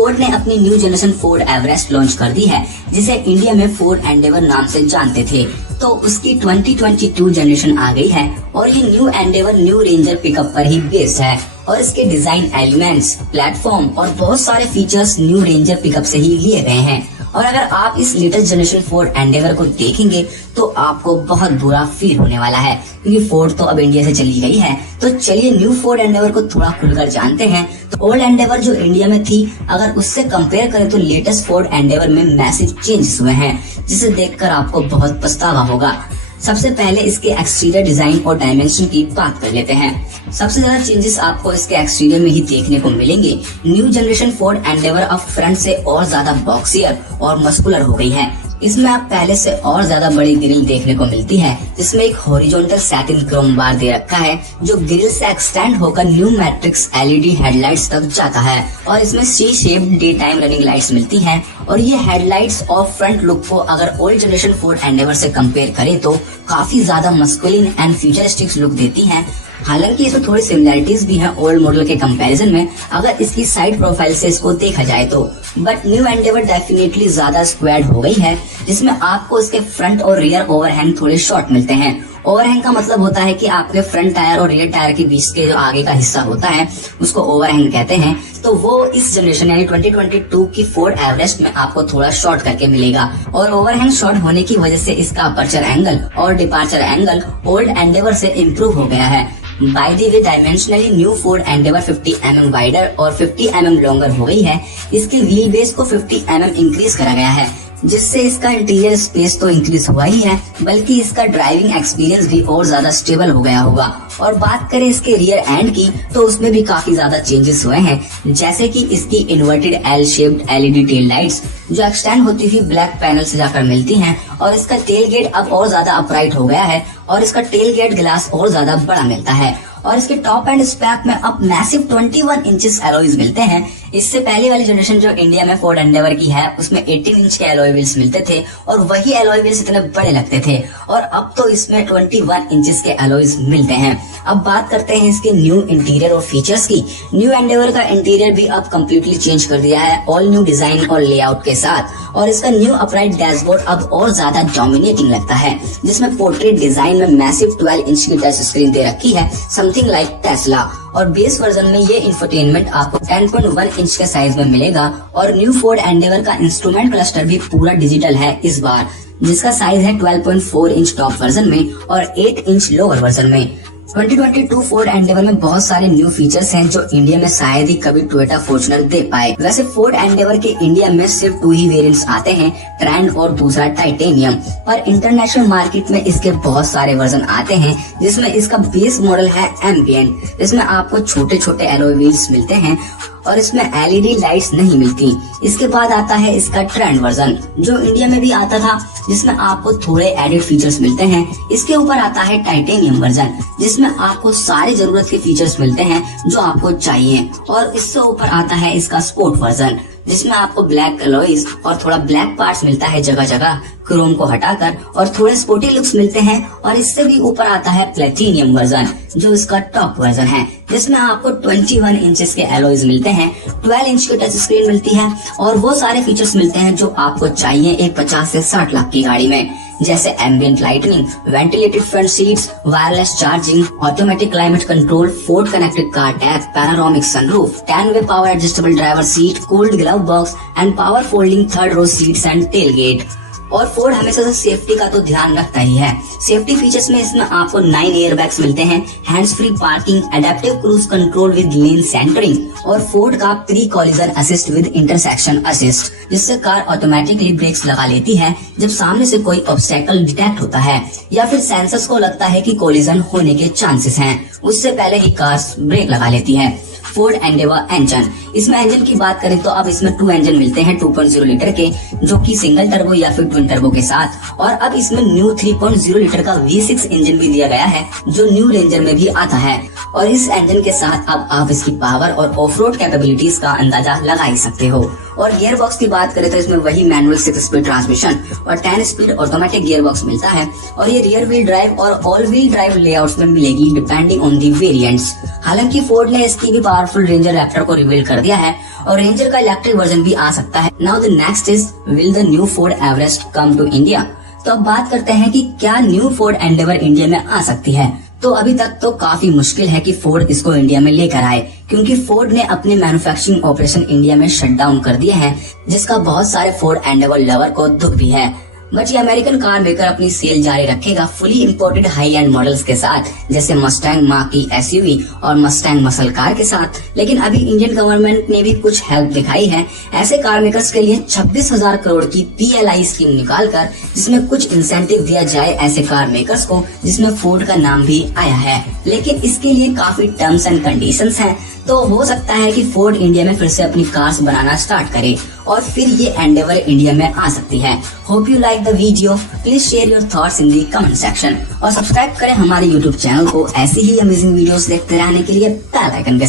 Ford ने अपनी new generation Ford Everest launch कर दी है, जिसे इंडिया में फोर्ड एंडेवर नाम से जानते थे। तो उसकी 2022 जनरेशन आ गई है और ये new Endeavour new ranger pickup पर ही बेस्ड है और इसके डिजाइन एलिमेंट्स, प्लेटफॉर्म और बहुत सारे फीचर्स न्यू रेंजर पिकअप से ही लिए गए हैं। और अगर आप इस लेटेस्ट जनरेशन फोर्ड एंडेवर को देखेंगे तो आपको बहुत बुरा फील होने वाला है, क्योंकि फोर्ड तो अब इंडिया से चली गई है। तो चलिए न्यू फोर्ड एंडेवर को थोड़ा खुलकर जानते हैं। तो ओल्ड एंडेवर जो इंडिया में थी, अगर उससे कंपेयर करें तो लेटेस्ट फोर्ड एंडेवर में मैसिव चेंजेस हुए हैं, जिसे देखकर आपको बहुत पछतावा होगा। सबसे पहले इसके एक्सटीरियर डिजाइन और डायमेंशन की बात कर लेते हैं। सबसे ज्यादा चेंजेस आपको इसके एक्सटीरियर में ही देखने को मिलेंगे। न्यू जनरेशन फोर्ड एंडेवर अब फ्रंट से और ज्यादा बॉक्सियर और मस्कुलर हो गई है। इसमें आप पहले से और ज्यादा बड़ी ग्रिल देखने को मिलती है, जिसमें एक हॉरिजॉन्टल सैटिन क्रोम बार दे रखा है, जो ग्रिल से एक्सटेंड होकर न्यू मैट्रिक्स एलईडी हेडलाइट्स तक जाता है। और इसमें C shaped daytime running lights मिलती हैं। और ये हेडलाइट्स और फ्रंट लुक को अगर ओल्ड जनरेशन फोर्ड एंडेवर से कंपेयर करें तो काफी ज्यादा मस्कुलिन एंड फ्यूचरिस्टिक लुक देती हैं। हालांकि इसमें थोड़ी सिमिलरिटीज भी हैं ओल्ड मॉडल के कंपैरिजन में, अगर इसकी साइड प्रोफाइल से इसको देखा जाए तो। बट न्यू एंडेवर डेफिनेटली ज्यादा स्क्वायर्ड हो गई है, जिसमें आपको इसके फ्रंट और रियर ओवरहैंग थोड़े शॉर्ट मिलते हैं। ओवरहैंग का मतलब होता है कि आपके फ्रंट टायर और रियर टायर के बीच के जो आगे का हिस्सा होता है उसको ओवरहैंग कहते हैं। तो वो इस जनरेशन यानी 2022 की फोर्ड एवरेस्ट में आपको थोड़ा शॉर्ट करके मिलेगा। और ओवरहैंग शॉर्ट होने की वजह से इसका अपर्चर एंगल और डिपार्चर एंगल ओल्ड एंडेवर से इम्प्रूव हो गया है। By the way dimensionally new Ford Endeavour 50 mm wider और 50 mm लॉन्गर हो गई है। इसके व्हील बेस को 50 mm इंक्रीज करा गया है, जिससे इसका इंटीरियर स्पेस तो इंक्रीज हुआ ही है, बल्कि इसका ड्राइविंग एक्सपीरियंस भी और ज्यादा स्टेबल हो गया होगा। और बात करें इसके रियर एंड की तो उसमें भी काफी ज्यादा चेंजेस हुए हैं, जैसे कि इसकी inverted L shaped LED tail lights जो एक्सटेंड होती हुई ब्लैक पैनल से जाकर मिलती हैं। और इसका टेल गेट अब और ज्यादा अपराइट हो गया है और इसका टेल गेट ग्लास और ज्यादा बड़ा मिलता है। और इसके टॉप एंड स्पैक में अब मैसिव 21 इंचेस एलॉयज मिलते हैं। इससे पहले वाली जनरेशन जो इंडिया में फोर्ड एंडेवर की है उसमें 18 इंच के एलॉय व्हील्स मिलते थे और वही एलॉय व्हील्स इतने बड़े लगते थे, और अब तो इसमें 21 इंचेस के एलॉयज मिलते हैं। अब बात करते हैं इसके न्यू इंटीरियर और फीचर्स की। न्यू एंडेवर का इंटीरियर भी अब कम्प्लीटली चेंज कर दिया है ऑल न्यू डिजाइन और लेआउट के साथ। और इसका न्यू अपराइट डैशबोर्ड अब और ज्यादा डोमिनेटिंग लगता है, जिसमें पोर्ट्रेट डिजाइन में मैसिव 12 इंच की टच स्क्रीन दे रखी है, समथिंग लाइक टेस्ला। और बेस वर्जन में ये इंफोटेनमेंट आपको 10.1 इंच के साइज में मिलेगा। और न्यू फोर्ड एंडेवर का इंस्ट्रूमेंट क्लस्टर भी पूरा डिजिटल है इस बार, जिसका साइज है 12.4 इंच टॉप वर्जन में और 8 इंच लोअर वर्जन में। 2022 फोर्ड एंडेवर में बहुत सारे न्यू फीचर्स हैं जो इंडिया में शायद ही कभी टोयोटा फॉर्च्यूनर दे पाए। वैसे फोर्ड एंडेवर के इंडिया में सिर्फ 2 ही वेरिएंट्स आते हैं, ट्रेंड और दूसरा टाइटेनियम। पर इंटरनेशनल मार्केट में इसके बहुत सारे वर्जन आते हैं, जिसमें इसका बेस मॉडल है एम्बिएंट, जिसमें आपको छोटे छोटे एलॉय व्हील्स मिलते हैं और इसमें एलईडी लाइट्स नहीं मिलती। इसके बाद आता है इसका ट्रेंड वर्जन जो इंडिया में भी आता था, जिसमें आपको थोड़े एडिड फीचर्स मिलते हैं। इसके ऊपर आता है टाइटेनियम वर्जन, जिसमें आपको सारे जरूरत के फीचर्स मिलते हैं जो आपको चाहिए। और इससे ऊपर आता है इसका स्पोर्ट वर्जन, जिसमें आपको ब्लैक एलॉयज और थोड़ा ब्लैक पार्ट्स मिलता है जगह जगह क्रोम को हटाकर, और थोड़े स्पोर्टी लुक्स मिलते हैं। और इससे भी ऊपर आता है प्लेटिनियम वर्जन जो इसका टॉप वर्जन है, जिसमें आपको 21 इंचेस के एलॉयज मिलते हैं, 12 इंच की टच स्क्रीन मिलती है और वो सारे फीचर्स मिलते हैं जो आपको चाहिए एक 50 से 60 लाख की गाड़ी में, जैसे ambient lightning, ventilated front seats, wireless charging, automatic climate control, Ford connected car tab, panoramic sunroof, 10-वे power adjustable driver seat, cooled glove box and power folding third row seats and tailgate. और Ford हमेशा से safety का तो ध्यान रखता ही है। Safety features में इसमें आपको 9 एयरबैग्स मिलते हैं, hands free parking, adaptive cruise control with lane centering और फोर्ड का pre collision assist with intersection assist, जिससे कार ऑटोमेटिकली ब्रेक्स लगा लेती है जब सामने से कोई ऑब्स्टेकल डिटेक्ट होता है या फिर सेंसर्स को लगता है कि कोलिजन होने के चांसेस हैं, उससे पहले ही कार ब्रेक लगा लेती है। फोर्ड एंडेवर इंजन, इसमें इंजन की बात करें तो अब इसमें 2 इंजन मिलते हैं 2.0 लीटर के, जो कि सिंगल टर्बो या फिर ट्विन टर्बो के साथ। और अब इसमें न्यू 3.0 लीटर का V6 इंजन भी दिया गया है जो न्यू रेंजर में भी आता है। और इस इंजन के साथ अब आप इसकी पावर और ऑफ रोड कैपेबिलिटीज का अंदाजा लगा ही सकते हो। और गियर बॉक्स की बात करें तो इसमें वही मैनुअल 6 स्पीड ट्रांसमिशन और 10 स्पीड ऑटोमेटिक गियर बॉक्स मिलता है। और ये रियर व्हील ड्राइव और ऑल व्हील ड्राइव लेआउट्स में मिलेगी डिपेंडिंग ऑन दी वेरिएंट्स। हालांकि फोर्ड ने इसकी भी पावरफुल रेंजर रैप्टर को रिवील कर दिया है और रेंजर का इलेक्ट्रिक वर्जन भी आ सकता है। Now the next is, will the new Ford Everest come to India? तो अब बात करते हैं कि क्या न्यू फोर्ड एंडेवर इंडिया में आ सकती है। तो अभी तक तो काफी मुश्किल है कि फोर्ड इसको इंडिया में लेकर आए, क्योंकि फोर्ड ने अपने मैन्युफैक्चरिंग ऑपरेशन इंडिया में शट डाउन कर दिए हैं, जिसका बहुत सारे फोर्ड एंडेवर लवर को दुख भी है। बट ये अमेरिकन कार मेकर अपनी सेल जारी रखेगा fully imported high and models के साथ, जैसे मस्टैंग मार्की एसयूवी और मस्टैंग मसल कार के साथ। लेकिन अभी इंडियन गवर्नमेंट ने भी कुछ हेल्प दिखाई है ऐसे कार मेकर्स के लिए 26,000 करोड़ की PLI स्कीम निकालकर, जिसमें कुछ इंसेंटिव दिया जाए ऐसे कार मेकर्स को, जिसमें फोर्ड का नाम भी आया है। लेकिन इसके लिए काफी टर्म्स एंड कंडीशंस हैं, तो हो सकता है कि फोर्ड इंडिया में फिर से अपनी कार्स बनाना स्टार्ट करे और फिर ये एंडेवर इंडिया में आ सकती है। Hope you like the video, please share your thoughts in the comment section और सब्सक्राइब करें हमारे YouTube चैनल को ऐसी ही अमेजिंग वीडियोस देखते रहने के लिए बेल आइकन